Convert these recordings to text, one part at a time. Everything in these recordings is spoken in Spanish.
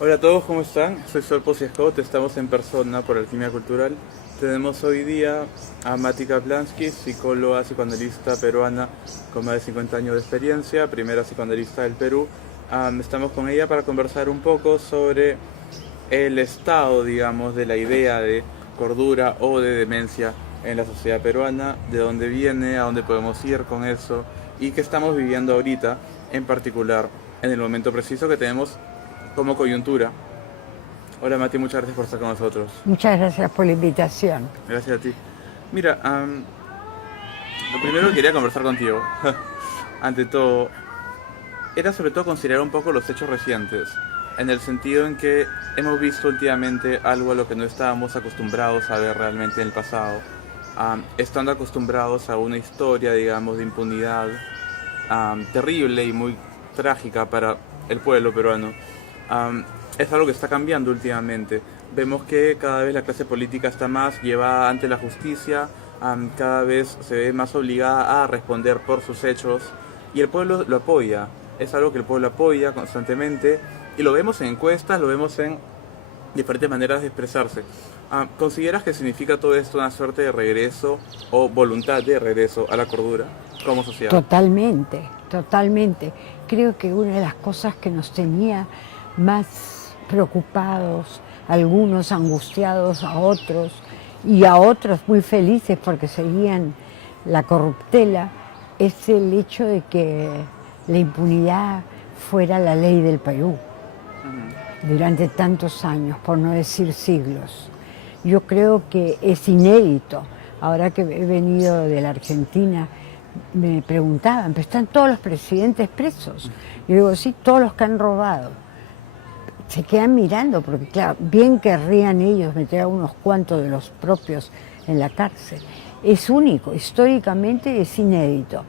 Hola a todos, ¿cómo están? Soy Sol Posiescot, estamos en persona por Alquimia Cultural. Tenemos hoy día a Mati Kaplansky, psicóloga, psicoanalista peruana con más de 50 años de experiencia, primera psicoanalista del Perú. Estamos con ella para conversar un poco sobre el estado, digamos, de la idea de cordura o de demencia en la sociedad peruana, de dónde viene, a dónde podemos ir con eso y qué estamos viviendo ahorita, en particular en el momento preciso que tenemos como coyuntura. Hola Mati, muchas gracias por estar con nosotros. Muchas gracias por la invitación. Gracias a ti. Mira, lo primero que quería conversar contigo, ante todo, era sobre todo considerar un poco los hechos recientes, en el sentido en que hemos visto últimamente algo a lo que no estábamos acostumbrados a ver realmente en el pasado, estando acostumbrados a una historia, digamos, de impunidad terrible y muy trágica para el pueblo peruano. Es algo que está cambiando últimamente. Vemos que cada vez la clase política está más llevada ante la justicia, cada vez se ve más obligada a responder por sus hechos y el pueblo lo apoya. Es algo que el pueblo apoya constantemente y lo vemos en encuestas, lo vemos en diferentes maneras de expresarse. ¿Consideras que significa todo esto una suerte de regreso o voluntad de regreso a la cordura como sociedad? Totalmente, totalmente. Creo que una de las cosas que nos tenía más preocupados, algunos angustiados a otros y a otros muy felices porque seguían la corruptela, es el hecho de que la impunidad fuera la ley del Perú durante tantos años, por no decir siglos. Yo creo que es inédito. Ahora que he venido de la Argentina, me preguntaban, ¿pero están todos los presidentes presos? Yo digo, sí, todos los que han robado. Se quedan mirando, porque claro, bien querrían ellos meter a unos cuantos de los propios en la cárcel. Es único, históricamente es inédito.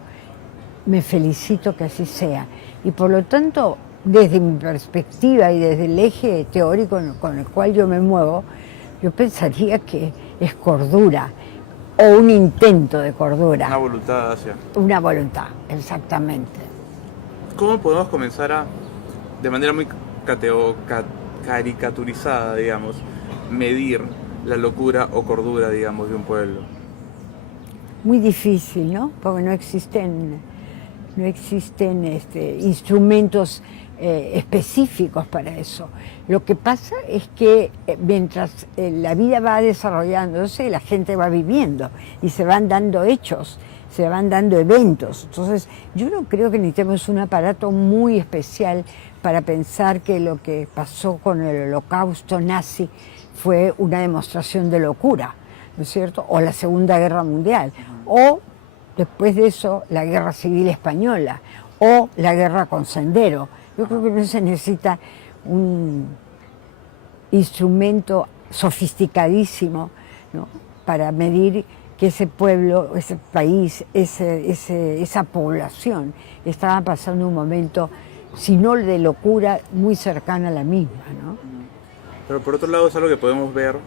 Me felicito que así sea. Y por lo tanto, desde mi perspectiva y desde el eje teórico con el cual yo me muevo, yo pensaría que es cordura o un intento de cordura. Una voluntad hacia. Una voluntad, exactamente. ¿Cómo podemos comenzar a, de manera muy caricaturizada, digamos, medir la locura o cordura, digamos, de un pueblo? Muy difícil, ¿no? Porque no existen instrumentos específicos para eso. Lo que pasa es que mientras la vida va desarrollándose, la gente va viviendo y se van dando hechos, se van dando eventos. Entonces, yo no creo que necesitemos un aparato muy especial para pensar que lo que pasó con el holocausto nazi fue una demostración de locura, ¿no es cierto? O la Segunda Guerra Mundial, o después de eso la Guerra Civil Española, o la guerra con Sendero. Yo creo que no se necesita un instrumento sofisticadísimo, ¿no?, para medir que ese pueblo, ese país, esa población estaba pasando un momento, si no de locura, muy cercana a la misma, ¿no? Pero por otro lado es algo que podemos ver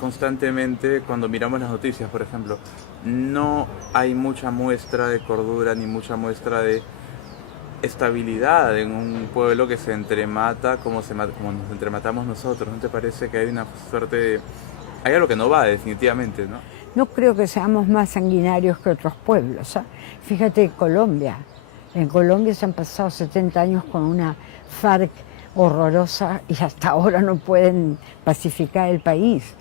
constantemente cuando miramos las noticias, por ejemplo. No hay mucha muestra de cordura ni mucha muestra de estabilidad en un pueblo que se entremata como nos entrematamos nosotros. ¿No te parece que hay una suerte de... Hay algo que no va definitivamente, ¿no? No creo que seamos más sanguinarios que otros pueblos, ¿eh? Fíjate Colombia. En Colombia se han pasado 70 años con una FARC horrorosa y hasta ahora no pueden pacificar el país.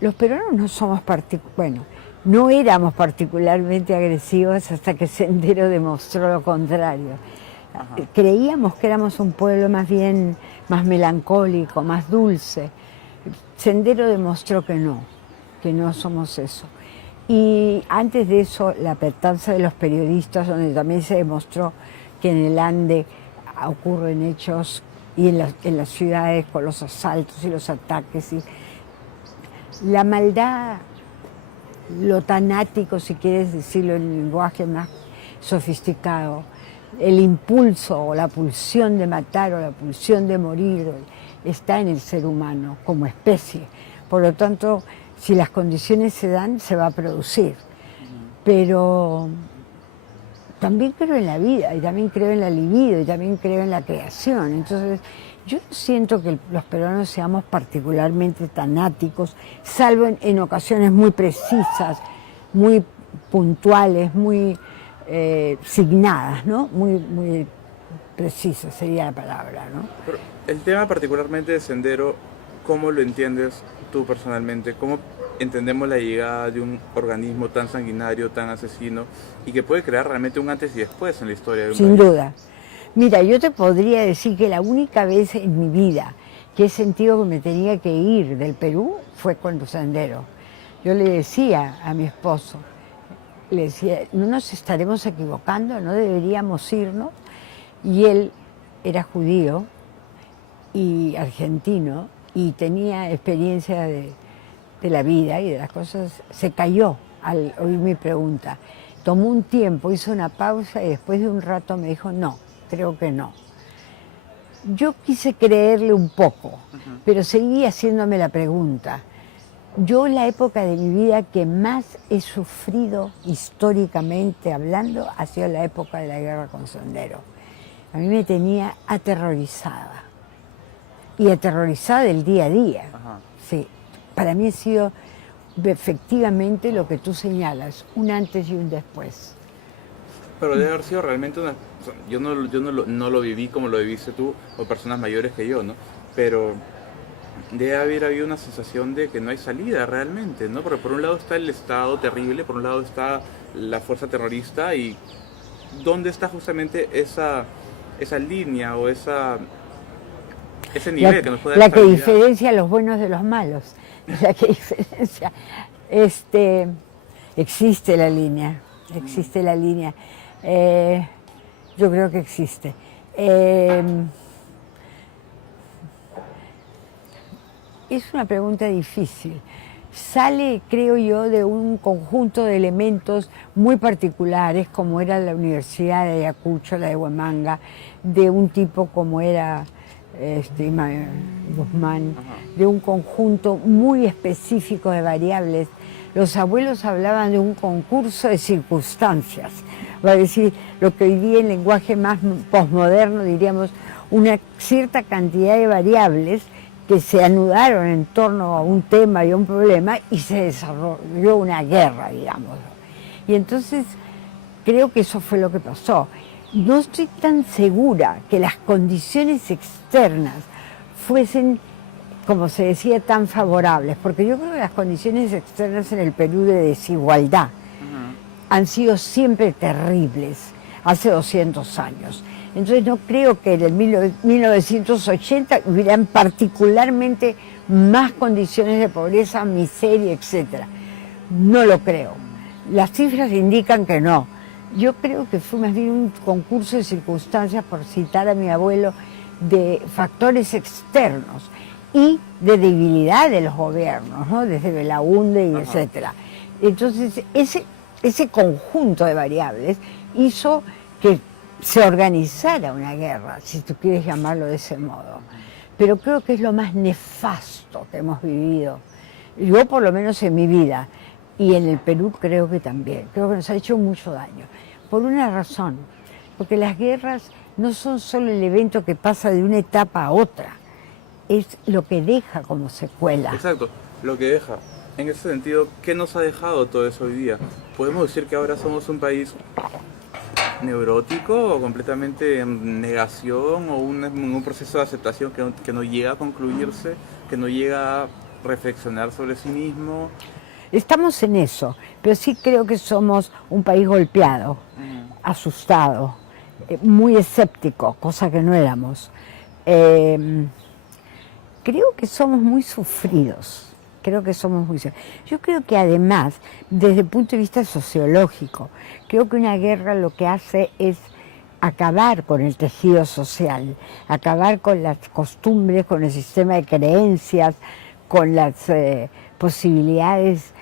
Los peruanos no somos bueno, no éramos particularmente agresivos hasta que Sendero demostró lo contrario. Creíamos que éramos un pueblo más bien más melancólico, más dulce. Sendero demostró que no somos eso. Y antes de eso, la pertanza de los periodistas, donde también se demostró que en el Ande ocurren hechos y en las ciudades con los asaltos y los ataques. Y la maldad, lo tanático, si quieres decirlo en el lenguaje más sofisticado, el impulso o la pulsión de matar o la pulsión de morir está en el ser humano como especie. Por lo tanto, si las condiciones se dan, se va a producir. Pero también creo en la vida, y también creo en la libido, y también creo en la creación. Entonces, Yo no siento que los peruanos seamos particularmente tanáticos, salvo en ocasiones muy precisas, muy puntuales, muy signadas, ¿no? Muy precisas sería la palabra, ¿no? Pero el tema particularmente de Sendero, ¿cómo lo entiendes tú personalmente? ¿Cómo entendemos la llegada de un organismo tan sanguinario, tan asesino, y que puede crear realmente un antes y después en la historia de un Sin país? duda. Mira, yo te podría decir que la única vez en mi vida que he sentido que me tenía que ir del Perú fue con los Sendero. Yo le decía a mi esposo, le decía, no nos estaremos equivocando, no deberíamos irnos. Y él era judío y argentino y tenía experiencia de la vida y de las cosas. Se cayó al oír mi pregunta. Tomó un tiempo, hizo una pausa y después de un rato me dijo, no, creo que no. Yo quise creerle un poco, pero seguí haciéndome la pregunta. Yo la época de mi vida que más he sufrido históricamente hablando ha sido la época de la guerra con Sendero. A mí me tenía aterrorizada y aterrorizada del día a día. Ajá. Sí, para mí ha sido efectivamente lo que tú señalas, un antes y un después. Pero debe haber sido realmente una... o sea, yo no lo viví como lo viviste tú, o personas mayores que yo, ¿no? Pero debe haber habido una sensación de que no hay salida realmente, ¿no? Porque por un lado está el Estado terrible, por un lado está la fuerza terrorista, y ¿dónde está justamente esa línea o ese nivel que nos puede dar La que estabilidad? diferencia a los buenos de los malos, la que diferencia, existe la línea, existe la línea. Yo creo que existe. Es una pregunta difícil. Sale, creo yo, de un conjunto de elementos muy particulares, como era la Universidad de Ayacucho, la de Huamanga, de un tipo como era Guzmán, de un conjunto muy específico de variables. Los abuelos hablaban de un concurso de circunstancias, va a decir lo que hoy día en lenguaje más posmoderno diríamos una cierta cantidad de variables que se anudaron en torno a un tema y a un problema y se desarrolló una guerra, digamos. Y entonces creo que eso fue lo que pasó. No estoy tan segura que las condiciones externas fuesen, como se decía, tan favorables, porque yo creo que las condiciones externas en el Perú de desigualdad han sido siempre terribles, hace 200 años. Entonces no creo que en el 1980 hubieran particularmente más condiciones de pobreza, miseria, etc. No lo creo. Las cifras indican que no. Yo creo que fue más bien un concurso de circunstancias, por citar a mi abuelo, de factores externos y de debilidad de los gobiernos, ¿no? Desde Belaúnde y etcétera. Entonces ese conjunto de variables hizo que se organizara una guerra, si tú quieres llamarlo de ese modo. Pero creo que es lo más nefasto que hemos vivido, yo por lo menos en mi vida, y en el Perú creo que también, creo que nos ha hecho mucho daño, por una razón, porque las guerras no son solo el evento que pasa de una etapa a otra, es lo que deja como secuela. Exacto, lo que deja. En ese sentido, ¿qué nos ha dejado todo eso hoy día? ¿Podemos decir que ahora somos un país neurótico o completamente en negación o un proceso de aceptación que no llega a concluirse, que no llega a reflexionar sobre sí mismo? Estamos en eso, pero sí creo que somos un país golpeado, asustado, muy escéptico, cosa que no éramos. Creo que somos muy sufridos. Yo creo que además, desde el punto de vista sociológico, creo que una guerra lo que hace es acabar con el tejido social, acabar con las costumbres, con el sistema de creencias, con las posibilidades,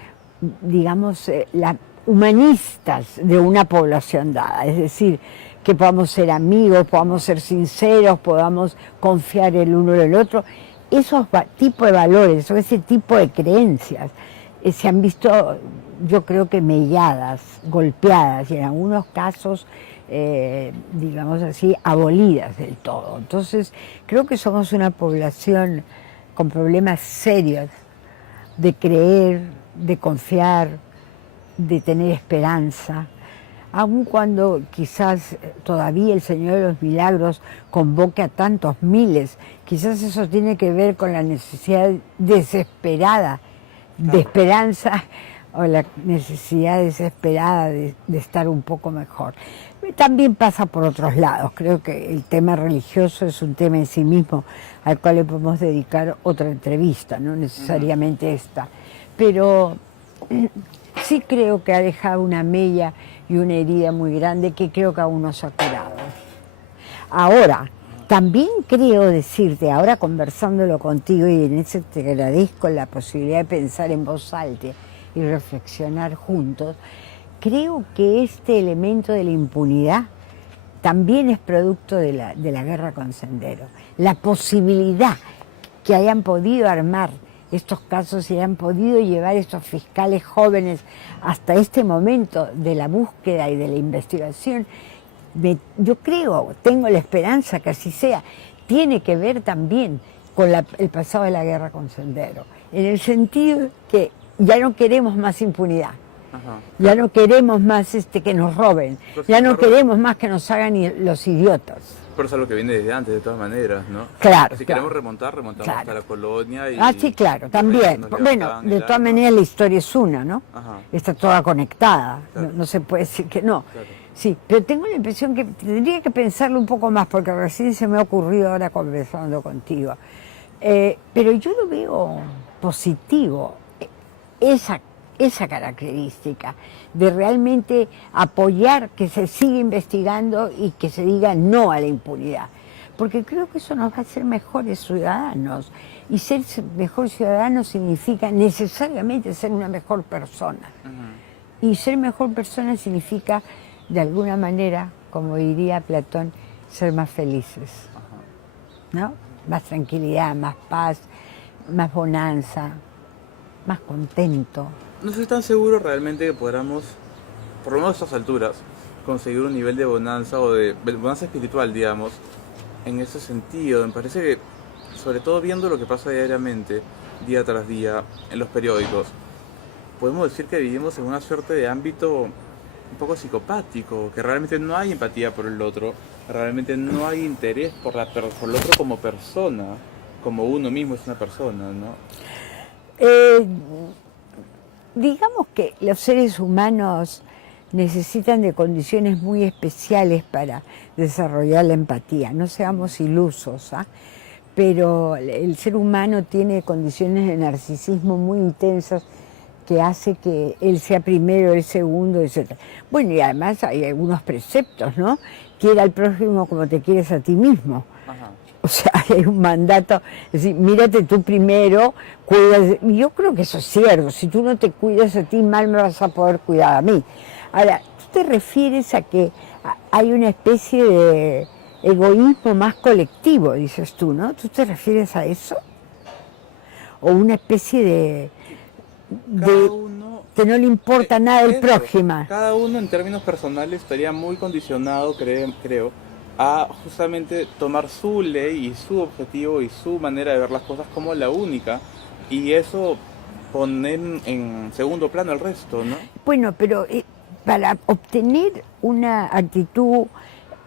digamos, humanistas de una población dada. Es decir, que podamos ser amigos, podamos ser sinceros, podamos confiar el uno en el otro. Esos tipos de valores o ese tipo de creencias se han visto, yo creo que melladas, golpeadas y en algunos casos, digamos así, abolidas del todo. Entonces, creo que somos una población con problemas serios de creer, de confiar, de tener esperanza, aun cuando quizás todavía el Señor de los Milagros convoque a tantos miles, quizás eso tiene que ver con la necesidad desesperada de esperanza o la necesidad desesperada de estar un poco mejor. También pasa por otros lados, creo que el tema religioso es un tema en sí mismo al cual le podemos dedicar otra entrevista, no necesariamente esta, pero sí creo que ha dejado una mella y una herida muy grande que creo que aún no se ha curado. Ahora, también creo decirte, ahora conversándolo contigo y en eso te agradezco la posibilidad de pensar en voz alta y reflexionar juntos, creo que este elemento de la impunidad también es producto de la guerra con Sendero. La posibilidad que hayan podido armar estos casos y hayan podido llevar estos fiscales jóvenes hasta este momento de la búsqueda y de la investigación, yo creo, tengo la esperanza que así sea, tiene que ver también con el pasado de la guerra con Sendero, en el sentido que ya no queremos más impunidad. Ajá. Ya no queremos más que nos roben, ya no queremos más que nos hagan los idiotas. Pero eso es lo que viene desde antes, de todas maneras, ¿no? Claro. Si claro. queremos remontamos claro. hasta la colonia. Sí, claro, también. Bueno, de todas maneras la historia es una, ¿no? Ajá. Está toda conectada, claro. no se puede decir que no. Claro. Sí, pero tengo la impresión que tendría que pensarlo un poco más, porque recién se me ha ocurrido ahora conversando contigo. Pero yo lo veo positivo, esa característica de realmente apoyar que se siga investigando y que se diga no a la impunidad, porque creo que eso nos va a hacer mejores ciudadanos, y ser mejor ciudadano significa necesariamente ser una mejor persona. Y ser mejor persona significa, de alguna manera, como diría Platón, ser más felices, ¿no? Más tranquilidad, más paz, más bonanza, más contento. No estoy tan seguro realmente que podamos, por lo menos a estas alturas, conseguir un nivel de bonanza o de bonanza espiritual, digamos, en ese sentido. Me parece que, sobre todo viendo lo que pasa diariamente, día tras día, en los periódicos, podemos decir que vivimos en una suerte de ámbito un poco psicopático, que realmente no hay empatía por el otro, realmente no hay interés por el otro como persona, como uno mismo es una persona, ¿no? Digamos que los seres humanos necesitan de condiciones muy especiales para desarrollar la empatía, no seamos ilusos, ¿ah? Pero el ser humano tiene condiciones de narcisismo muy intensas que hace que él sea primero, el segundo, etc. Bueno, y además hay algunos preceptos, ¿no? Quiera al prójimo como te quieres a ti mismo. Ajá. O sea, hay un mandato, es decir, mírate tú primero, cuídate. Y yo creo que eso es cierto, si tú no te cuidas a ti, mal me vas a poder cuidar a mí. Ahora, tú te refieres a que hay una especie de egoísmo más colectivo, dices tú, ¿no? ¿Tú te refieres a eso? O una especie de que no le importa nada el prójimo. Cada uno en términos personales estaría muy condicionado, creo, a justamente tomar su ley y su objetivo y su manera de ver las cosas como la única, y eso poner en segundo plano el resto, ¿no? Bueno, pero para obtener una actitud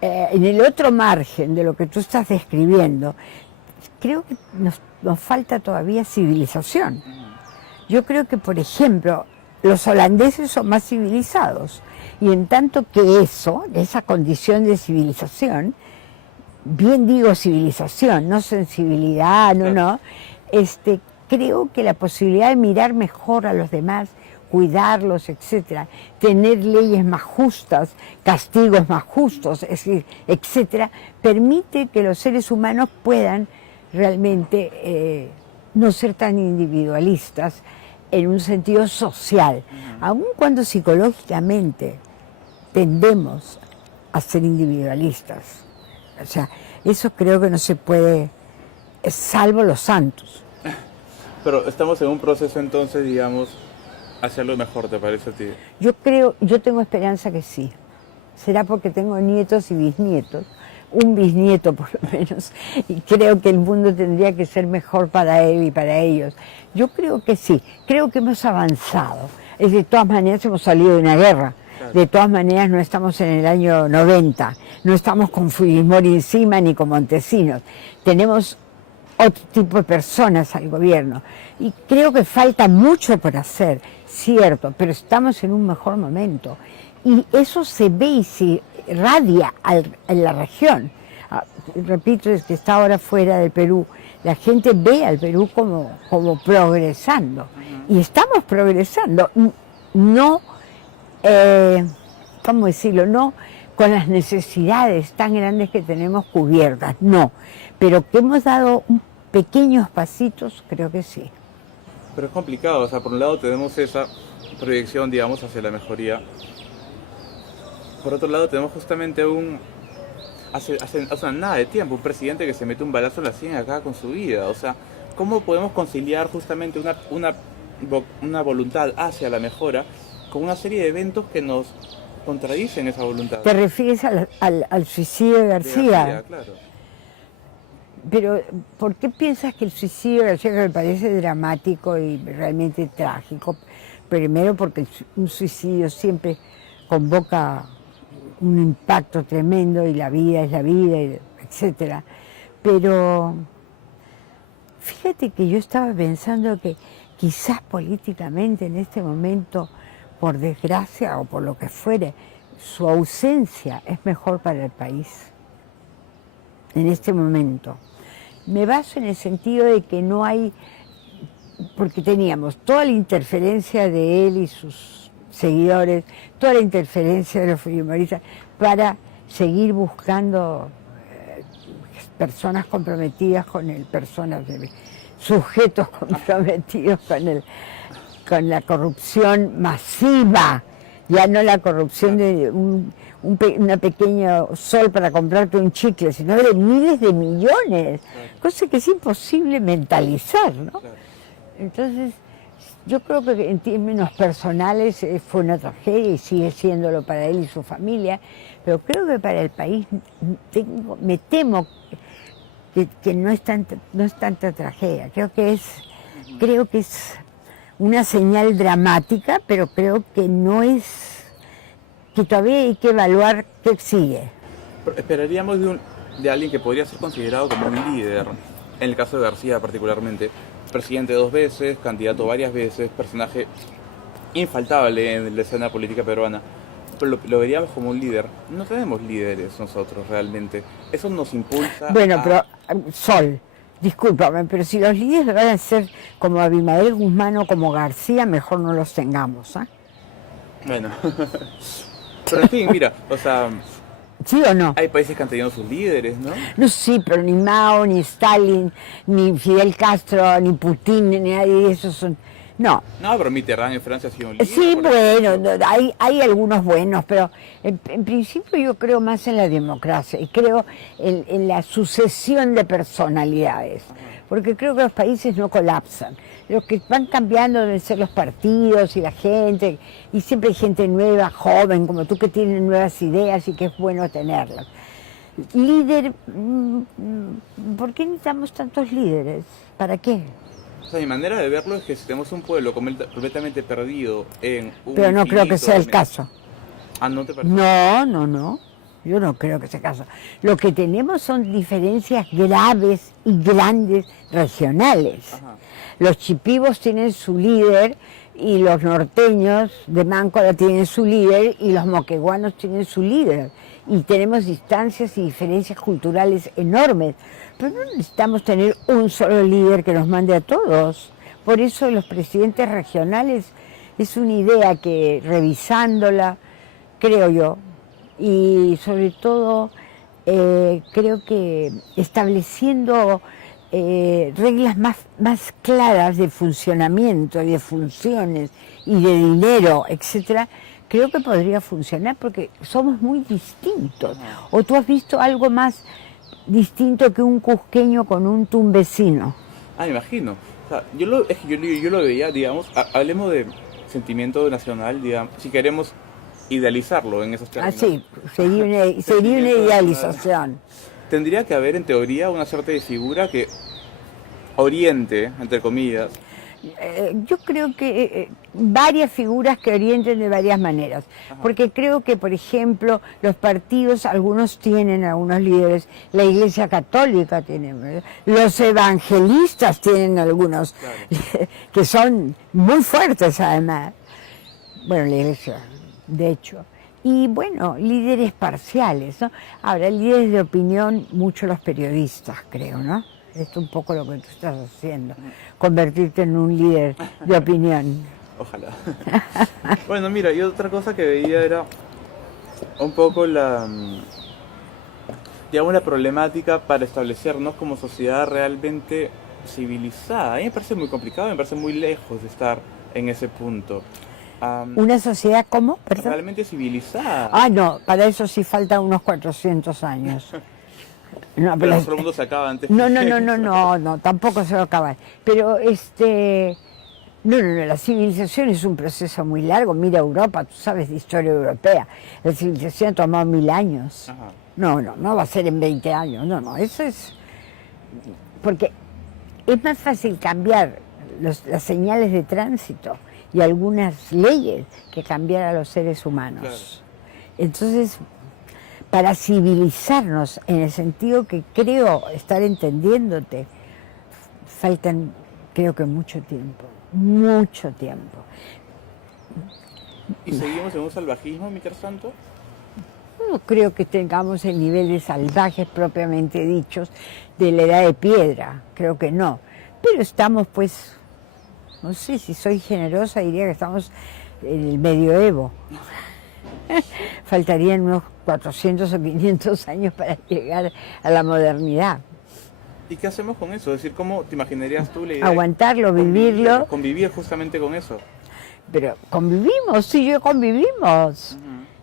en el otro margen de lo que tú estás describiendo, creo que nos falta todavía civilización. Yo creo que, por ejemplo, los holandeses son más civilizados, y en tanto que esa condición de civilización, bien digo civilización, no sensibilidad, no, creo que la posibilidad de mirar mejor a los demás, cuidarlos, etcétera, tener leyes más justas, castigos más justos, es decir, etcétera, permite que los seres humanos puedan realmente no ser tan individualistas en un sentido social, aun cuando psicológicamente tendemos a ser individualistas. O sea, eso creo que no se puede, salvo los santos. Pero estamos en un proceso entonces, digamos, hacia lo mejor, ¿te parece a ti? Yo tengo esperanza que sí. Será porque tengo nietos y bisnietos, un bisnieto por lo menos, y creo que el mundo tendría que ser mejor para él y para ellos. Yo creo que sí, creo que hemos avanzado. De todas maneras hemos salido de una guerra, de todas maneras no estamos en el año 90, no estamos con Fujimori encima ni con Montesinos. Tenemos otro tipo de personas al gobierno y creo que falta mucho por hacer, cierto, pero estamos en un mejor momento. Y eso se ve y se radia en la región. Repito, es que está ahora fuera del Perú. La gente ve al Perú como progresando. Y estamos progresando. No, ¿cómo decirlo? No con las necesidades tan grandes que tenemos cubiertas, no. Pero que hemos dado pequeños pasitos, creo que sí. Pero es complicado, o sea, por un lado tenemos esa proyección, digamos, hacia la mejoría. Por otro lado tenemos justamente hace nada de tiempo, un presidente que se mete un balazo en la sien y acaba con su vida. O sea, ¿cómo podemos conciliar justamente una voluntad hacia la mejora con una serie de eventos que nos contradicen esa voluntad? ¿Te refieres al suicidio de García? Claro. Pero, ¿por qué piensas que el suicidio de García, que me parece dramático y realmente trágico? Primero porque un suicidio siempre convoca un impacto tremendo y la vida es la vida, etcétera. Pero fíjate que yo estaba pensando que quizás políticamente en este momento, por desgracia o por lo que fuere, su ausencia es mejor para el país. En este momento. Me baso en el sentido de que no hay, porque teníamos toda la interferencia de él y sus seguidores, toda la interferencia de los fujimoristas para seguir buscando personas comprometidas con el, sujetos comprometidos con la corrupción masiva, ya no la corrupción de una pequeña sol para comprarte un chicle, sino de miles de millones, cosa que es imposible mentalizar, ¿no? Entonces, yo creo que en términos personales fue una tragedia y sigue siéndolo para él y su familia, pero creo que para el país me temo que no es tanta tragedia. Creo que es una señal dramática, pero creo que no es, que todavía hay que evaluar qué sigue. Esperaríamos de alguien que podría ser considerado como un líder, en el caso de García particularmente, presidente 2 veces, candidato varias veces, personaje infaltable en la escena política peruana, pero lo veríamos como un líder. No tenemos líderes nosotros realmente, eso nos impulsa pero Sol, discúlpame, pero si los líderes van a ser como Abimael Guzmán o como García, mejor no los tengamos, ¿eh? Bueno, pero en fin, mira, o sea... ¿Sí o no? Hay países que han tenido sus líderes, ¿no? No, sí, pero ni Mao, ni Stalin, ni Fidel Castro, ni Putin, ni nadie de esos son... No. No, pero Mitterrand en Francia ha sido un líder. Sí, bueno, hay algunos buenos, pero en principio yo creo más en la democracia y creo en la sucesión de personalidades, porque creo que los países no colapsan. Los que van cambiando deben ser los partidos y la gente, y siempre hay gente nueva, joven, como tú, que tiene nuevas ideas y que es bueno tenerlas. Líder, ¿por qué necesitamos tantos líderes? ¿Para qué? O sea, mi manera de verlo es que si tenemos un pueblo completamente perdido en un... Pero no creo que sea el caso. Ah, ¿no te parece? No. Yo no creo que sea el caso. Lo que tenemos son diferencias graves y grandes regionales. Ajá. Los chipivos tienen su líder y los norteños de Máncora tienen su líder y los moqueguanos tienen su líder. Y tenemos distancias y diferencias culturales enormes. Pero no necesitamos tener un solo líder que nos mande a todos. Por eso los presidentes regionales es una idea que, revisándola, creo yo, y sobre todo creo que estableciendo reglas más claras de funcionamiento y de funciones y de dinero, etcétera, creo que podría funcionar porque somos muy distintos. ¿O tú has visto algo más distinto que un cusqueño con un tumbesino? Ah, me imagino. O sea, yo lo veía, digamos, hablemos de sentimiento nacional, digamos, si queremos idealizarlo en esos términos. Así, sería una Sentimiento idealización. Tendría que haber, en teoría, una suerte de figura que oriente, entre comillas. Yo creo que varias figuras que orienten de varias maneras, porque creo que, por ejemplo, los partidos, algunos tienen, algunos líderes, la Iglesia Católica tiene, ¿verdad? Los evangelistas tienen algunos, claro, que son muy fuertes además, bueno, la Iglesia, de hecho, y bueno, líderes parciales, ¿no? Ahora, líderes de opinión, mucho los periodistas, creo, ¿no? Es un poco lo que tú estás haciendo, convertirte en un líder de opinión. Ojalá. Bueno, mira, y otra cosa que veía era un poco digamos, la problemática para establecernos como sociedad realmente civilizada. A mí me parece muy complicado, me parece muy lejos de estar en ese punto. ¿Una sociedad cómo? ¿Perdón? Realmente civilizada. Ah, no, para eso sí faltan unos 400 años. No, pero todo el mundo se acaba antes. No, tampoco se va a acabar. Pero no, la civilización es un proceso muy largo. Mira Europa, tú sabes de historia europea. La civilización ha tomado 1000 años. Ajá. No va a ser en 20 años. No, eso es... Porque es más fácil cambiar las señales de tránsito y algunas leyes que cambiar a los seres humanos. Claro. Entonces, para civilizarnos, en el sentido que creo estar entendiéndote, faltan, creo que mucho tiempo. ¿Y seguimos en un salvajismo, mientras tanto? No creo que tengamos el nivel de salvajes propiamente dichos de la edad de piedra, creo que no. Pero estamos, pues, no sé, si soy generosa diría que estamos en el medioevo. Faltarían unos 400 o 500 años para llegar a la modernidad. ¿Y qué hacemos con eso? Es decir, ¿cómo te imaginarías tú la idea? Aguantarlo, vivirlo. Convivir justamente con eso. Pero convivimos, sí, yo convivimos.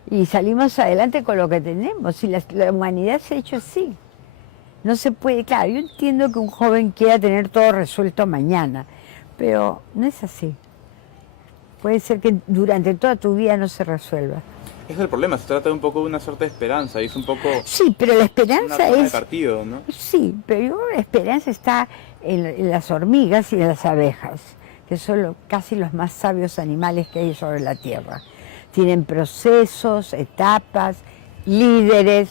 Y salimos adelante con lo que tenemos. Y la humanidad se ha hecho así. No se puede, claro, yo entiendo que un joven quiera tener todo resuelto mañana, pero no es así. Puede ser que durante toda tu vida no se resuelva. Es el problema, se trata de un poco de una suerte de esperanza, y es un poco... Sí, pero la esperanza es... de partido, ¿no? Sí, pero la esperanza está en las hormigas y en las abejas, que son casi los más sabios animales que hay sobre la Tierra. Tienen procesos, etapas, líderes,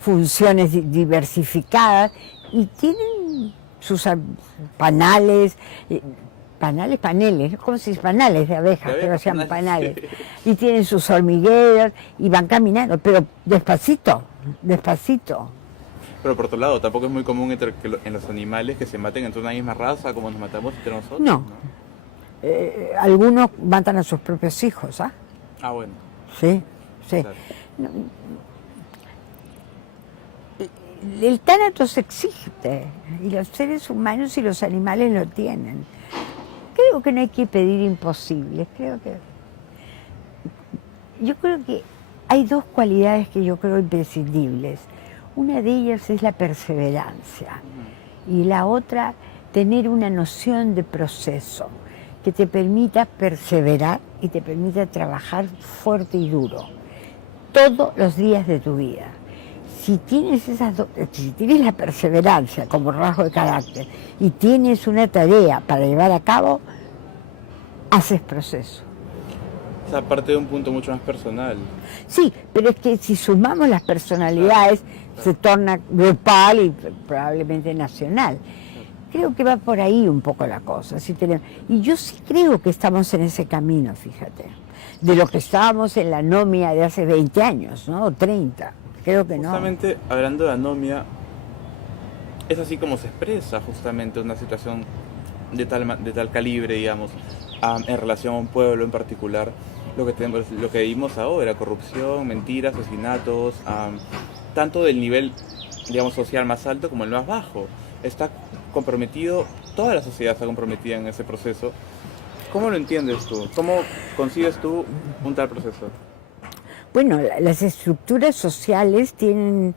funciones diversificadas, y tienen sus paneles, ¿cómo se dice? Panales de abejas, pero se llaman panales. Sí. Y tienen sus hormigueros y van caminando, pero despacito. Pero por otro lado, tampoco es muy común en los animales que se maten entre una misma raza como nos matamos entre nosotros. No. Algunos matan a sus propios hijos, ¿ah? Ah, bueno. Sí. Claro. No, el tánatos existe, y los seres humanos y los animales lo tienen. Creo que no hay que pedir imposibles, yo creo que hay dos cualidades que yo creo imprescindibles. Una de ellas es la perseverancia, y la otra, tener una noción de proceso que te permita perseverar y te permita trabajar fuerte y duro todos los días de tu vida. Si tienes si tienes la perseverancia como rasgo de carácter y tienes una tarea para llevar a cabo, haces proceso. O sea, parte de un punto mucho más personal. Sí, pero es que si sumamos las personalidades, se torna grupal y probablemente nacional. Creo que va por ahí un poco la cosa. Y yo sí creo que estamos en ese camino, fíjate, de lo que estábamos en la anomia de hace 20 años, ¿no? O 30. Creo que justamente, no. Hablando de anomia, es así como se expresa justamente una situación de tal calibre, digamos, en relación a un pueblo en particular. Lo que vimos ahora, corrupción, mentiras, asesinatos, tanto del nivel, digamos, social más alto como el más bajo. Está comprometido, toda la sociedad está comprometida en ese proceso. ¿Cómo lo entiendes tú? ¿Cómo concibes tú un tal proceso? Bueno, las estructuras sociales tienen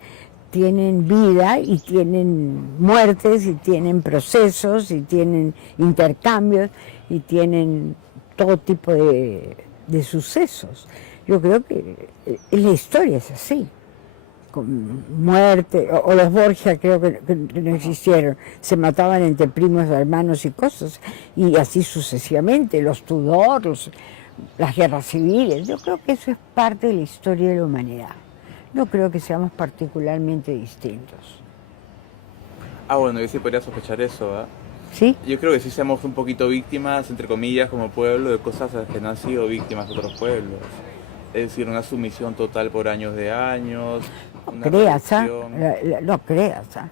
vida y tienen muertes y tienen procesos y tienen intercambios y tienen todo tipo de sucesos. Yo creo que la historia es así, con muerte, o los Borgia creo que no existieron, se mataban entre primos, hermanos y cosas, y así sucesivamente, los Tudor, las guerras civiles. Yo creo que eso es parte de la historia de la humanidad. No creo que seamos particularmente distintos. Ah, bueno, yo sí podría sospechar eso, ¿ah? ¿Sí? Yo creo que sí seamos un poquito víctimas, entre comillas, como pueblo, de cosas a las que no han sido víctimas otros pueblos. Es decir, una sumisión total por años de años. No creas, ¿ah? No creas, ¿ah?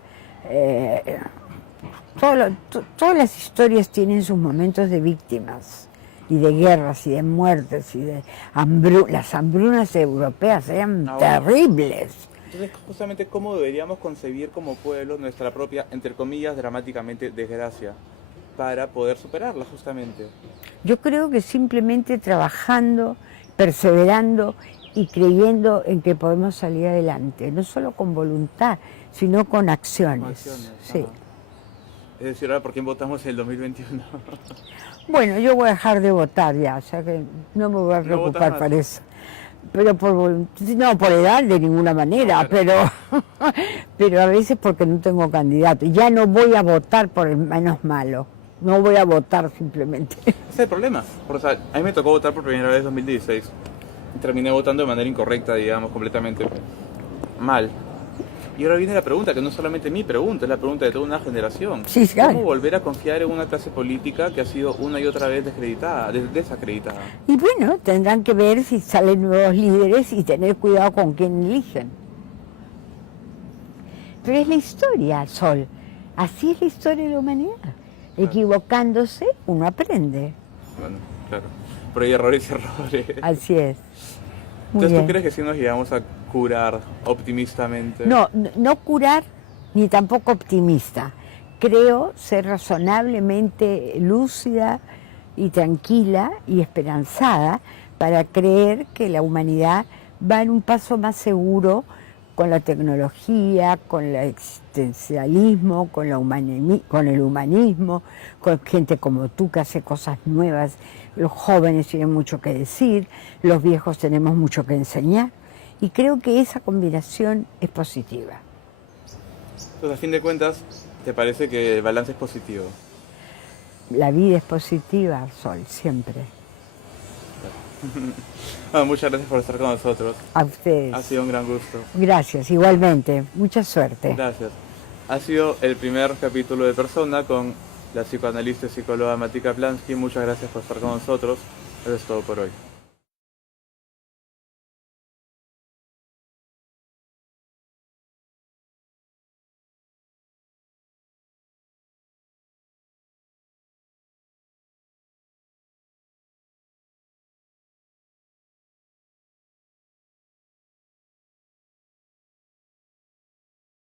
Todas las historias tienen sus momentos de víctimas y de guerras y de muertes y de las hambrunas europeas eran terribles. Entonces, justamente, ¿cómo deberíamos concebir como pueblo nuestra propia, entre comillas, dramáticamente desgracia para poder superarla, justamente? Yo creo que simplemente trabajando, perseverando y creyendo en que podemos salir adelante, no solo con voluntad, sino con acciones. Sí. Es decir, ahora, ¿por quién votamos en el 2021? Bueno, yo voy a dejar de votar ya, o sea que no me voy a preocupar por eso. Pero no por edad de ninguna manera, pero a veces porque no tengo candidato. Ya no voy a votar por el menos malo, no voy a votar simplemente. Ese es el problema. O sea, a mí me tocó votar por primera vez en 2016. Y terminé votando de manera incorrecta, digamos, completamente mal. Y ahora viene la pregunta, que no es solamente mi pregunta, es la pregunta de toda una generación. Sí, claro. ¿Cómo volver a confiar en una clase política que ha sido una y otra vez desacreditada? Y bueno, tendrán que ver si salen nuevos líderes y tener cuidado con quién eligen. Pero es la historia, Sol. Así es la historia de la humanidad. Claro. Equivocándose, uno aprende. Bueno, claro. Pero hay errores y errores. Así es. Entonces, ¿tú crees que sí nos llegamos a curar optimistamente? No curar ni tampoco optimista. Creo ser razonablemente lúcida y tranquila y esperanzada para creer que la humanidad va en un paso más seguro con la tecnología, con el existencialismo, con el humanismo, con gente como tú que hace cosas nuevas. Los jóvenes tienen mucho que decir, los viejos tenemos mucho que enseñar, y creo que esa combinación es positiva. Entonces, a fin de cuentas, ¿te parece que el balance es positivo? La vida es positiva, Sol, siempre. Bueno, muchas gracias por estar con nosotros. A ustedes. Ha sido un gran gusto. Gracias, igualmente. Mucha suerte. Gracias. Ha sido el primer capítulo de Persona con la psicoanalista y psicóloga Mati Kaplansky. Muchas gracias por estar con nosotros. Eso es todo por hoy.